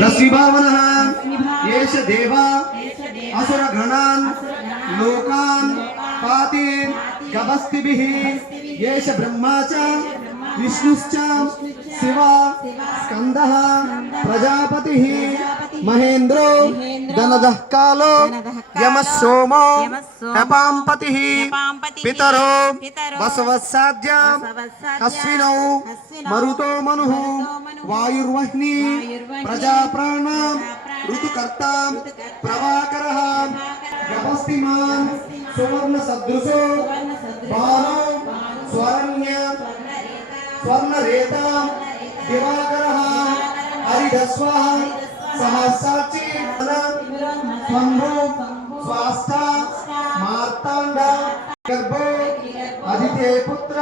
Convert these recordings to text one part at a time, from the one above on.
नसीबावनः येष देवा असुरगणान् लोकान् पाति गवस्तिभिः येष ब्रह्मा विष्णुश्च शिवा स्कन्दः प्रजापतिः महेन्द्रो धनदः कालो यमः सोमो तपाम्पतिः पितरो वसवत्साद्या अश्विनौ मरुतो मनुः వాయుర్వహ్ని ప్రజాప్రాణ ఋతుకర్త ప్రభాకర గపస్తిమాన్ సువర్ణ సదృశో బాలో స్వర్ణ్య స్వర్ణరేత దివాకర హరిదస్వ సహసాచి స్వంభో స్వాస్థ మార్తాండ గర్భో అదితే పుత్ర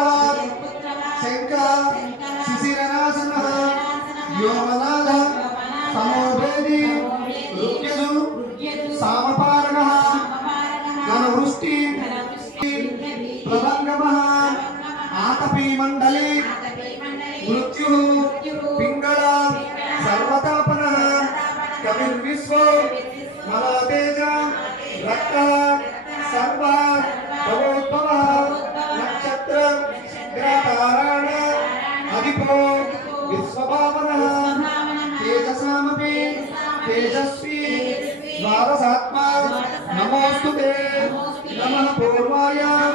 శంక శిశిరనాశన వ్యోమనాథ సమోభేది రుక్యజు సామపారణ గణవృష్టి ప్రభంగమ ఆతపీ మండలి మృత్యు పింగళ సర్వతాపన కవిర్విశ్వ మలాతేజ రక్త సర్వ భవోద్భవ నక్షత్ర గ్రహారాణ అధిపో तेजस्वी द्वादशात्मा नमोस्तुते नमः पूर्वाया।